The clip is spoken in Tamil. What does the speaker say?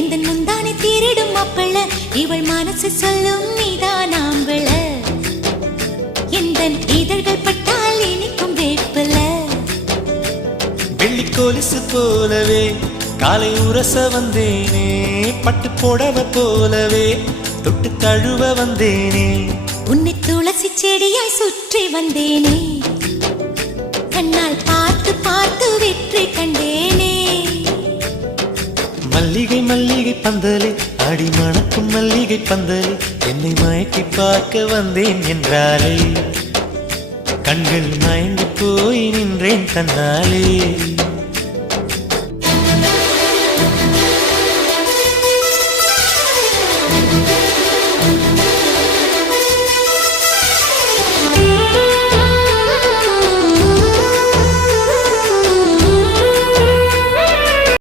இந்த முந்தானை தீரிடும் மாப்பிள்ள இவள் மனசு சொல்லும் நீதான் ஆம்பிள இந்த இதழ்கள் பட்டால் இனிக்கும் வேப்பில வெள்ளி கொலுசு போலவே காலை உரச வந்தேனே பட்டு போடவ போலவே தொட்டு தழுவ வந்தேனே உன்னை துளசி செடியாய் சுற்றி வந்தேனே கண்ணால் பார்த்து பார்த்து வெற்றி கண்டேனே மல்லிகை மல்லிகை பந்தலே அடி மணக்கும் மல்லிகை பந்தலே என்னை மயக்கி பார்க்க வந்தேன் என்றாலே கண்கள் மயங்கி போய் நின்றேன் தன்னாலே